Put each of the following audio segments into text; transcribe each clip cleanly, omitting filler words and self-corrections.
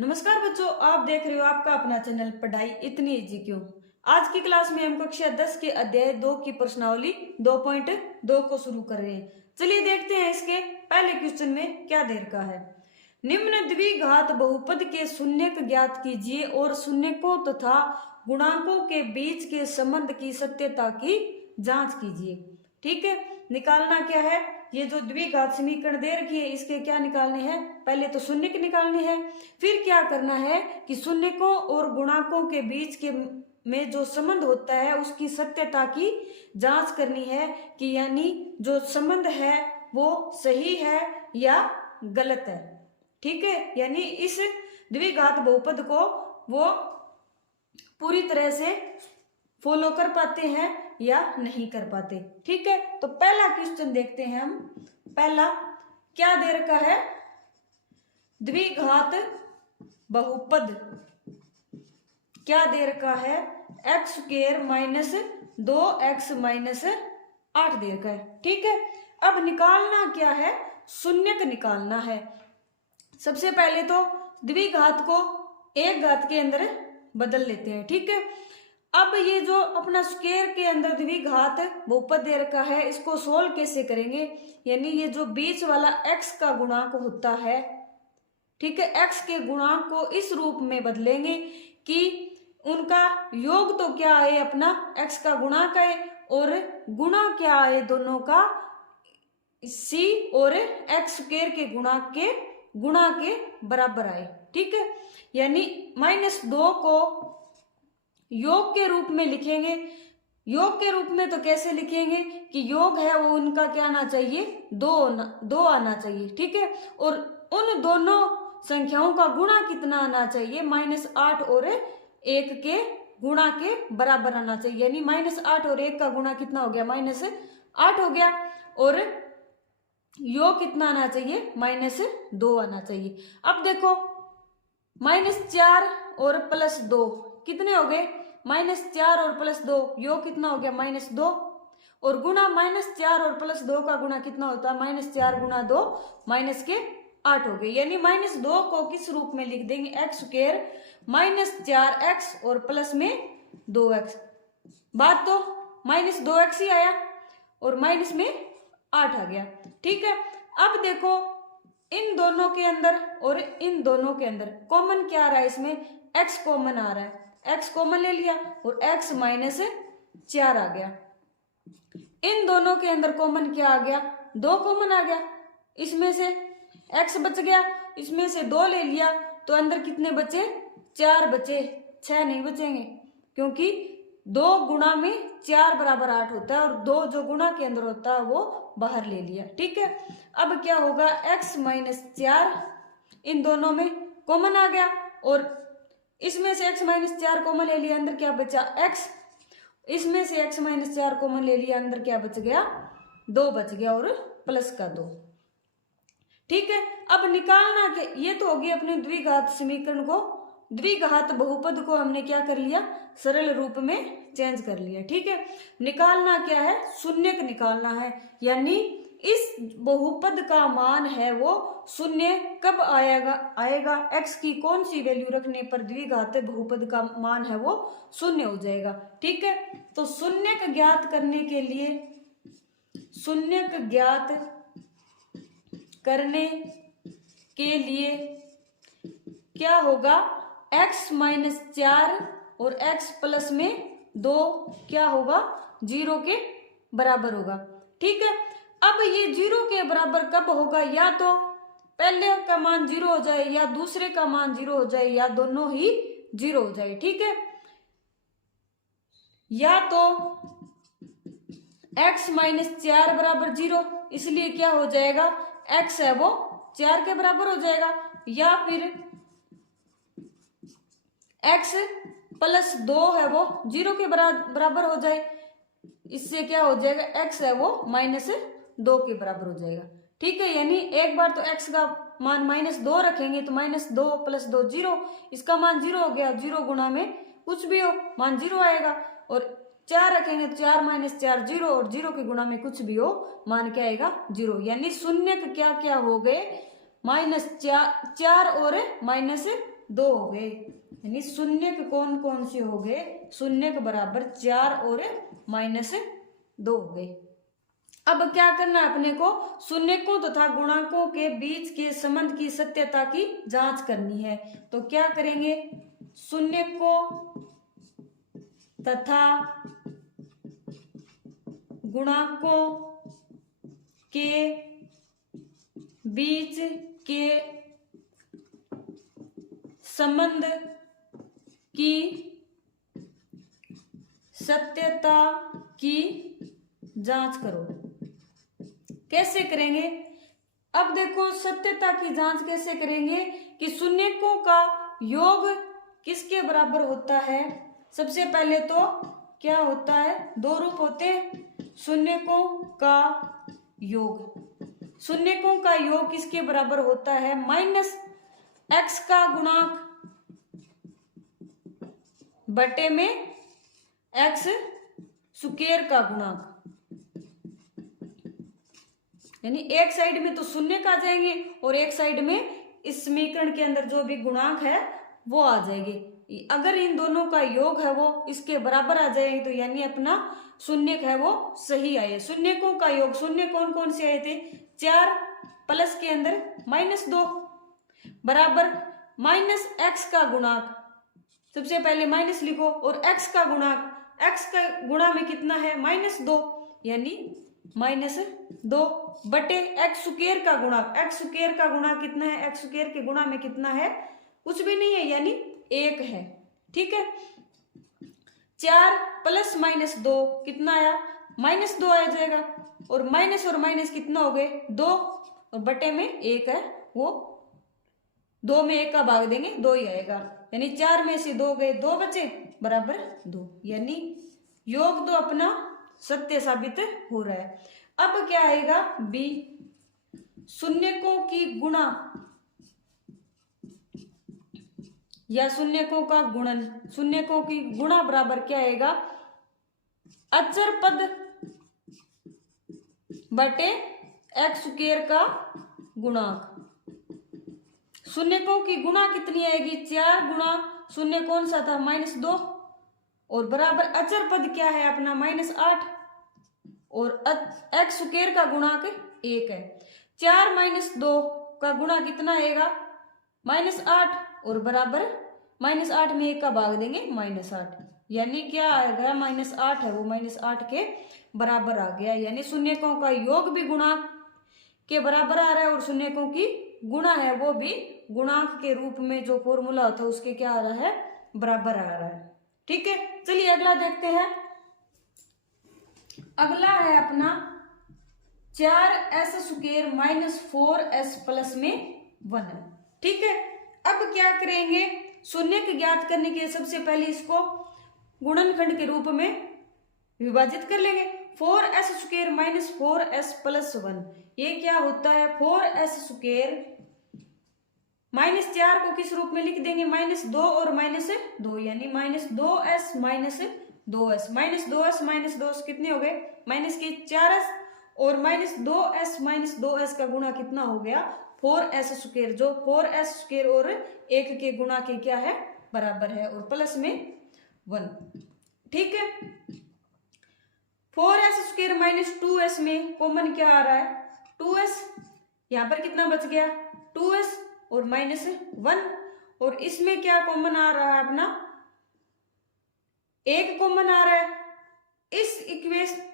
नमस्कार बच्चों, आप देख रहे हो आपका अपना चैनल पढ़ाई इतनी इजी क्यों। आज की क्लास में हम कक्षा 10 के अध्याय 2 की प्रश्नावली 2.2 को शुरू कर रहे हैं। चलिए देखते हैं इसके पहले क्वेश्चन में क्या दे रखा है। निम्न द्विघात बहुपद के शून्यक ज्ञात कीजिए और शून्यकों तथा गुणांकों के बीच के संबंध की सत्यता की जांच कीजिए। ठीक है, निकालना क्या है, ये जो द्विघात समीकरण दे रखी है इसके क्या निकालने हैं, पहले तो शून्यक निकालने हैं, फिर क्या करना है कि शून्यकों और गुणांकों के बीच के में जो संबंध होता है उसकी सत्यता की जांच करनी है कि यानी जो संबंध है वो सही है या गलत है। ठीक है, यानी इस द्विघात बहुपद को वो पूरी तरह से फॉलो कर पाते हैं या नहीं कर पाते। ठीक है, तो पहला क्वेश्चन देखते हैं हम। पहला क्या दे रखा है, द्विघात बहुपद क्या दे रखा है, x square minus 2x minus 8 दे रखा है। ठीक है, अब निकालना क्या है, शून्यक निकालना है। सबसे पहले तो द्विघात को एक घात के अंदर बदल लेते हैं। ठीक है, अब ये जो अपना स्क्वायर के अंदर द्विघात बहुपद दे रखा है इसको सोल्व कैसे करेंगे, यानी ये जो बीच वाला x का गुणांक होता है, ठीक है, x के गुणांक को इस रूप में बदलेंगे कि उनका योग तो क्या है, अपना x का गुणांक है और गुणा क्या है दोनों का, c और x स्क्वायर के गुणा के बराबर आए। ठीक है, यानी -2 को योग के रूप में लिखेंगे। योग के रूप में तो कैसे लिखेंगे कि योग है वो उनका क्या आना चाहिए, 2 आना चाहिए। ठीक है, और उन दोनों संख्याओं का गुणा कितना आना चाहिए, -8 और 1 के गुणा के बराबर आना चाहिए। यानी -8 और 1 का गुणा कितना हो गया, -8 हो गया, और योग कितना आना चाहिए, -2 आना चाहिए। अब देखो -4 और +2 कितने हो गए, -4 और +2 योग कितना हो गया, -2, और गुणा -4 और +2 का गुणा कितना होता है, -4 गुणा 2 -8 हो गए। यानी -2 को किस रूप में लिख देंगे, एक्स स्क्वायर -4x और प्लस में 2x। बात तो -2x ही आया और माइनस में 8 आ गया। ठीक है, अब देखो इन दोनों के अंदर और इन दोनों के अंदर कॉमन क्या आ रहा है, इसमें x कॉमन आ रहा है, x कॉमन ले लिया और x -4 आ गया। इन दोनों के अंदर कॉमन क्या आ गया, 2 कॉमन आ गया, इसमें से x बच गया, इसमें से 2 ले लिया तो अंदर कितने बचे, 4 बचे, 6 नहीं बचेंगे क्योंकि 2 गुणा में 4 बराबर 8 होता है और 2 जो गुणा के अंदर होता है वो बाहर ले लिया। ठीक है, अब क्या होगा, x -4 इन दोनों में कॉमन आ गया और इसमें से x -4 कॉमन ले लिया, अंदर क्या बचा, x, इसमें से x -4 कॉमन ले लिया, अंदर क्या बच गया, 2 बच गया और प्लस का 2। ठीक है, अब निकालना के ये तो होगी अपने द्विघात समीकरण को, द्विघात बहुपद को हमने क्या कर लिया, सरल रूप में चेंज कर लिया। ठीक है, निकालना क्या है, शून्यक निकालना है, यानी इस बहुपद का मान है वो शून्य कब आएगा x की कौन सी वैल्यू रखने पर द्विघात बहुपद का मान है वो शून्य हो जाएगा। ठीक है, तो शून्यक ज्ञात करने के लिए, शून्यक ज्ञात करने के लिए क्या होगा, x -4 और x प्लस में 2 क्या होगा, 0 के बराबर होगा। ठीक है, अब ये 0 के बराबर कब होगा, या तो पहले का मान 0 हो जाए या दूसरे का मान 0 हो जाए या दोनों ही 0 हो जाए। ठीक है, या तो x -4 बराबर 0, इसलिए क्या हो जाएगा, x है वो 4 के बराबर हो जाएगा, या फिर x +2 है वो 0 के बराबर हो जाए, इससे क्या हो जाएगा, x है वो -2 के बराबर हो जाएगा। ठीक है, यानी एक बार तो x का मान -2 रखेंगे तो -2 + 2 0, इसका मान 0 हो गया, 0 गुणा में कुछ भी हो मान 0 आएगा, और 4 रखेंगे तो 4 - 4 0, और 0 के गुणा में कुछ भी हो मान क्या आएगा, 0। यानी शून्य क्या क्या हो गए, -4 और 2 हो गए, यानी शून्यक कौन कौन से हो गए, शून्यक बराबर 4 और -2 हो गए। अब क्या करना है अपने को, शून्यकों तथा गुणांकों के बीच के संबंध की सत्यता की जांच करनी है। तो क्या करेंगे, शून्यकों तथा गुणांकों के बीच के संबंध की सत्यता की जांच करो। कैसे करेंगे, अब देखो सत्यता की जांच कैसे करेंगे कि शून्यकों का योग किसके बराबर होता है। सबसे पहले तो क्या होता है, 2 रूप होते हैं शून्यकों का योग। शून्यकों का योग किसके बराबर होता है, -x का गुणांक बटे में x स्क्वायर का गुणांक, यानी एक साइड में तो शून्य आ जाएंगे और एक साइड में इस समीकरण के अंदर जो भी गुणांक है वो आ जाएंगे। अगर इन दोनों का योग है वो इसके बराबर आ जाएंगे तो यानी अपना शून्यक है वो सही आए। शून्यकों का योग, शून्य कौन कौन से आए थे, 4 प्लस के अंदर -2 बराबर -x का गुणांक, सबसे पहले माइनस लिखो और x का गुणांक, x का गुणा में कितना है -2, यानी -2 बटे x स्क्वायर का गुणांक, x स्क्वायर का गुणा कितना है, x स्क्वायर के गुणा में कितना है, कुछ भी नहीं है यानी 1 है। ठीक है, 4 प्लस -2 कितना आया, -2 आ जाएगा और माइनस कितना हो गए 2 और बटे में 1 है वो 2 में 1 का भाग देंगे 2 ही आएगा, यानी 4 में से 2 गए 2 बचे बराबर 2, यानी योग तो अपना सत्य साबित हो रहा है। अब क्या आएगा बी, शून्यकों की गुणा या शून्यकों का गुणन, शून्यकों की गुणा बराबर क्या आएगा, अचर पद बटे x स्क्वायर का गुणांक। शून्यकों की गुणा कितनी आएगी, 4 गुणा शून्य कौन सा था -2 और बराबर अचर पद क्या है अपना -8 और x स्क्वायर का गुणांक 1 है। 4 -2 का गुणा कितना आएगा -8 और बराबर -8 में 1 का भाग देंगे -8, यानी क्या आएगा -8 है वो -8 के बराबर आ गया, यानी शून्यकों का योग भी गुणांक के बराबर आ रहा है और शून्यकों की गुणा है वो भी गुणांक के रूप में जो फॉर्मूला होता है उसके क्या आ रहा है, बराबर आ रहा है। ठीक है, चलिए अगला देखते हैं। अगला है अपना 4s स्क्वायर -4s प्लस में 1। ठीक है, अब क्या करेंगे, शून्य के ज्ञात करने के लिए सबसे पहले इसको गुणनखंड के रूप में विभाजित कर लेंगे। 4s स्क्वायर -4s प्लस 1, ये क्या होता है 4s स्क्वायर -4 को किस रूप में लिख देंगे, -2 और -2, यानी -2s -2s कितने हो गए -4s और -2s का गुणा कितना हो गया 4s स्क्वायर, जो 4s स्क्वायर और 1 के गुणा के क्या है बराबर है और प्लस में 1। ठीक है, 4s स्क्वायर -2s में कॉमन क्या आ रहा है 2s, यहां पर कितना बच गया 2s और -1 और इसमें क्या कॉमन आ रहा है अपना 1 कॉमन आ रहा है।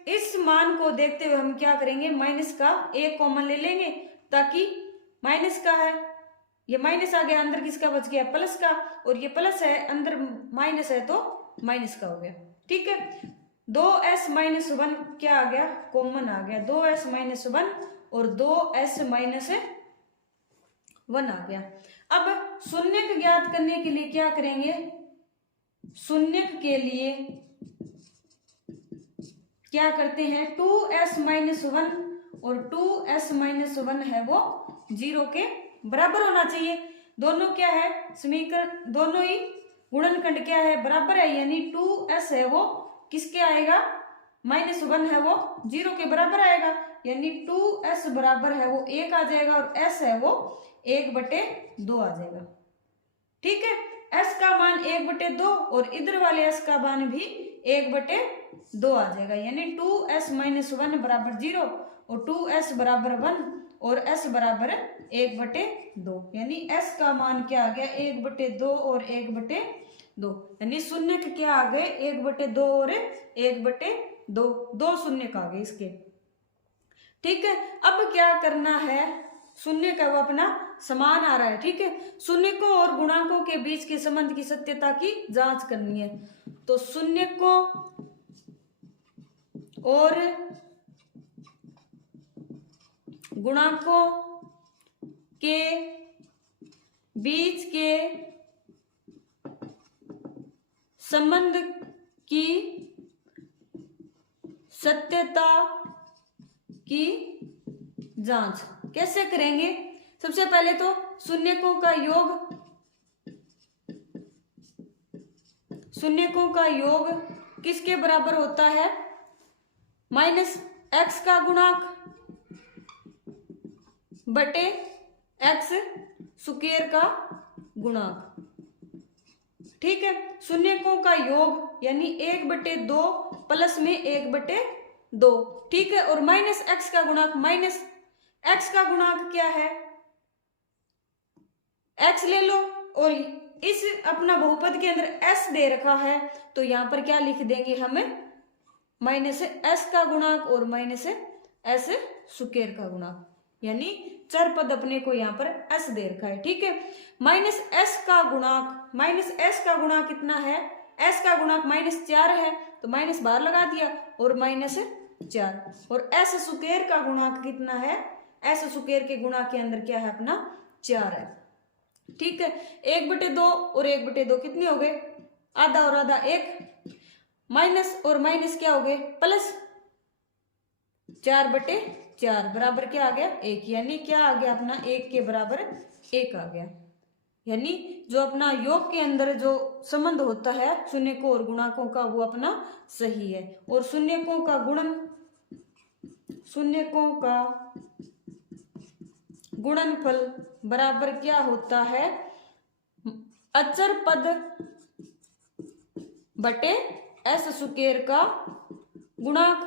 इस मान को देखते हुए हम क्या करेंगे, माइनस का 1 कॉमन ले लेंगे ताकि माइनस का है ये माइनस आ गया, अंदर किसका बच गया प्लस का, और ये प्लस है अंदर माइनस है तो माइनस का हो गया। ठीक है, 2s -1 क्या आ गया कॉमन आ गया, 2s -1 और 2s -1 आ गया। अब शून्यक ज्ञात करने के लिए क्या करेंगे, शून्यक के लिए क्या करते हैं 2s -1 और 2s -1 है वो 0 के बराबर होना चाहिए। दोनों क्या है समीकरण, दोनों ही गुणनखंड क्या है बराबर है, यानी 2s है वो किसके आएगा -1 है वो 0 के बराबर आएगा, यानी 2s बराबर है वो 1 आ जाएगा और s है वो 1/2 आ जाएगा। ठीक है। s का मान 1/2 और इधर वाले s का मान भी 1/2 आ जाएगा, यानी 2s - 1 बराबर 0 और 2s बराबर 1 और s बराबर 1/2, यानी s का मान क्या आ गया 1/2 और 1/2, यानी शून्य के क्या आ गए 1/2 और 1/2, दो शून्य का आ गए इसके। ठीक है, अब क्या करना है, शून्य का वो अपना समान आ रहा है। ठीक है, शून्य को और गुणांकों के बीच के संबंध की सत्यता की जांच करनी है। तो शून्य को और गुणांकों के बीच के संबंध की सत्यता की जांच कैसे करेंगे? सबसे पहले तो शून्यकों का योग किसके बराबर होता है? -x का गुणांक बटे x स्क्वायर का गुणांक। ठीक है, शून्यकों का योग यानी 1/2 प्लस में 1/2। ठीक है, और -x का गुणांक, -x का गुणांक क्या है? x ले लो और इस अपना बहुपद के अंदर s दे रखा है, तो यहां पर क्या लिख देंगे हमें -s का गुणांक और -s स्क्वायर का गुणांक, यानी चर पद अपने को यहाँ पर s दे रखा है। ठीक है, -s का गुणांक कितना है? s का गुणांक -4 है, तो माइनस बाहर लगा दिया और -4, और s स्क्वायर का गुणांक कितना है? s स्क्वायर के गुणा के अंदर क्या है अपना 4 है। ठीक है, 1/2 और 1/2 कितने हो गए? आधा और आधा 1, माइनस और माइनस क्या हो गए? प्लस, 4/4 बराबर क्या आ गया? 1, यानी क्या आ गया अपना 1 के बराबर 1 आ गया। यानी जो अपना योग के अंदर जो संबंध होता है शून्यकों और गुणांकों का वो अपना सही है। और शून्यकों का गुणनफल बराबर क्या होता है? अचर पद बटे s स्क्वायर का गुणांक।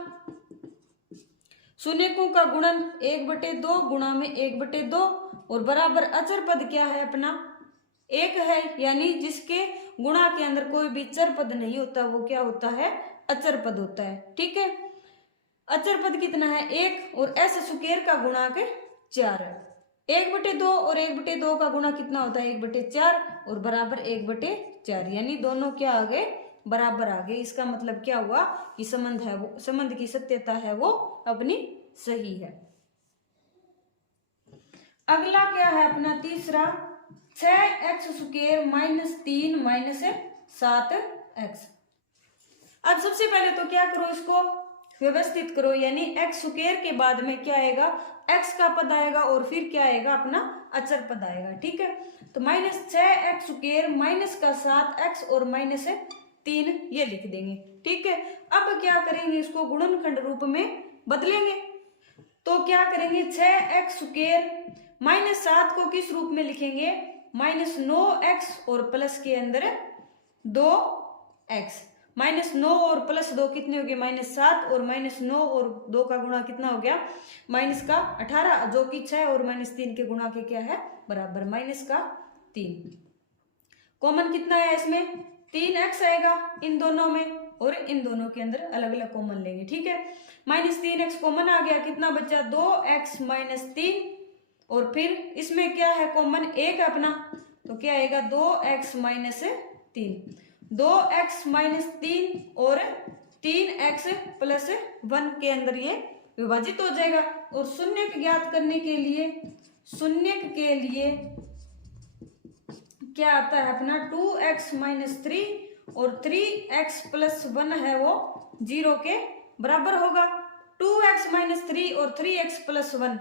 शून्यकों का गुणन 1/2 गुणा में 1/2 और बराबर अचर पद क्या है अपना 1 है, यानी जिसके गुणा के अंदर कोई भी चर पद नहीं होता वो क्या होता है? अचर पद होता है। ठीक है, अचर पद कितना है? 1, और s स्क्वायर का गुणांक 4 है। 1/2 और 1/2 का गुणा कितना होता है? 1/4 और बराबर 1/4, यानी दोनों क्या आ गए? बराबर आ गए। इसका मतलब क्या हुआ कि संबंध की सत्यता है वो अपनी सही है। अगला क्या है अपना तीसरा, 6x स्क्वायर -3 -7x। अब सबसे पहले तो क्या करो, इसको व्यवस्थित करो, यानी x स्क्वायर के बाद में क्या आएगा? x का पद आएगा और फिर क्या आएगा? अपना अचर पद आएगा। ठीक है, तो -6x स्क्वायर -7x और -3 ये लिख देंगे। ठीक है, अब क्या करेंगे? इसको गुणनखंड रूप में बदलेंगे। तो क्या करेंगे? 6x स्क्वायर -7 को किस रूप में लिखेंगे? -9x और प्लस के अंदर 2x। -9 और +2 कितने हो गए? -7, और -9 और 2 का गुणा कितना हो गया? -18, जो कि 6 और -3 के गुणा के क्या है? बराबर, -3। कॉमन कितना है इसमें? 3x आएगा इन दोनों में, और इन दोनों के अंदर अलग अलग कॉमन लेंगे। ठीक है, -3x कॉमन आ गया, कितना बचा? 2x - 3, और फिर इसमें क्या है कॉमन? 1 अपना, तो क्या आएगा? 2x - 3, 2x - 3 और 3x + 1 के अंदर ये विभाजित हो जाएगा। और शून्यक ज्ञात करने के लिए शून्यक के लिए क्या आता है अपना? 2x - 3 और 3x + 1 है वो 0 के बराबर होगा। 2x - 3 और 3x + 1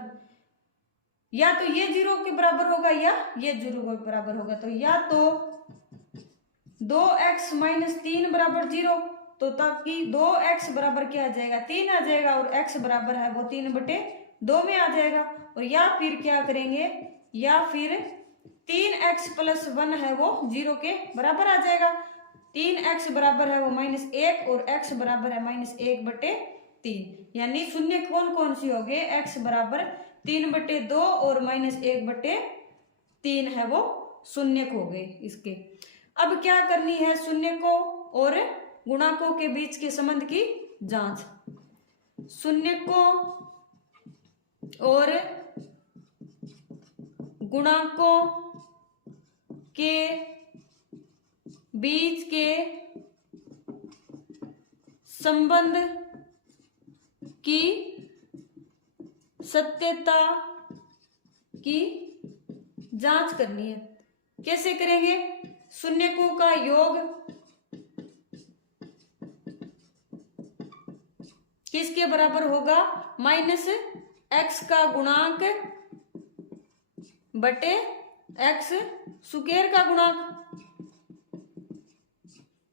या तो ये 0 के बराबर होगा या ये 0 के बराबर होगा। तो या तो 2x - 3 बराबर 0, तो ताकि 2x बराबर क्या आ जाएगा? 3 आ जाएगा, और x बराबर है वो 3/2 में आ जाएगा। और या फिर क्या करेंगे? या फिर 3x+1 है वो 0 के बराबर आ जाएगा। 3x बराबर है वो -1 और x बराबर है -1/3, यानी शून्य कौन कौन सी हो गए, x बराबर 3/2 और -1/3 है वो शून्य हो गए इसके। अब क्या करनी है, शून्य को और गुणाकों के बीच के संबंध की जांच। शून्य को और गुणाकों के बीच के संबंध की सत्यता की जांच करनी है। कैसे करेंगे, शून्यकों का योग किसके बराबर होगा, -x का गुणांक बटे x स्क्वायर का गुणांक।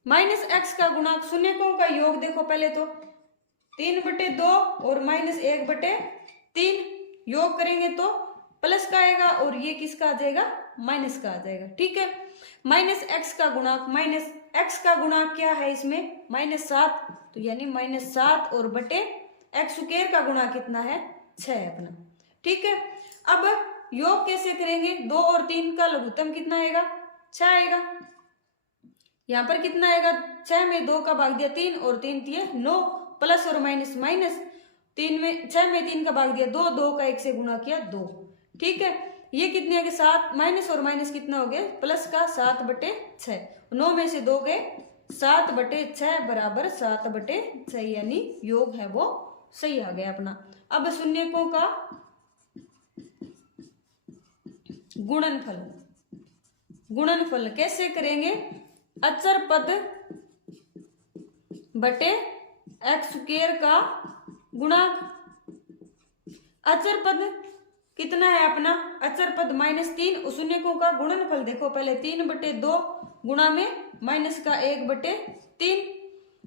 -x का गुणांक, शून्यकों का योग देखो पहले तो 3/2 और -1/3 योग करेंगे तो प्लस का आएगा और ये किसका आ जाएगा, माइनस का आ जाएगा। ठीक है, -x का गुणांक, -x का गुणांक क्या है इसमें, -7, तो यानी -7 और बटे x स्क्वायर का गुणांक कितना है, 6 है अपना। ठीक है, अब योग कैसे करेंगे, 2 और 3 का लघुत्तम कितना आएगा, 6 आएगा। यहाँ पर कितना आएगा, 6 में 2 का भाग दिया 3 और 3 दिए 9, प्लस और माइनस माइनस, 6 में 3 का भाग दिया 2, 2 का 1 से गुणा किया 2। ठीक है, ये कितने आ गए, 7, माइनस और माइनस कितना हो गया, प्लस का 7/6, 9 में से 2 गए 7/6 बराबर 7/6, यानी योग है वो सही आ गया अपना। अब शून्यकों का गुणनफल, गुणनफल कैसे करेंगे, अचर पद बटे x स्क्वायर का गुणांक। अचर पद कितना है अपना, अचर पद -3, शून्यकों का गुणनफल देखो पहले 3/2 गुणा में माइनस का 1/3,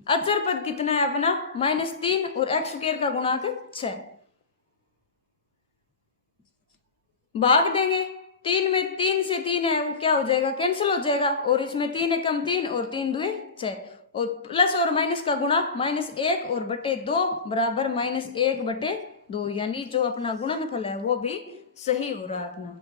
अचर पद कितना है अपना -3 और x स्क्वायर का गुणांक 6। भाग देंगे, 3 में 3 से 3 है वो क्या हो जाएगा, कैंसिल हो जाएगा, और इसमें 3 एकम 3 और 3 दुए 6, और प्लस और माइनस का गुणा -1 और बटे 2 बराबर -1/2, यानी जो अपना गुणनफल है वो भी सही हो रहा है अपना।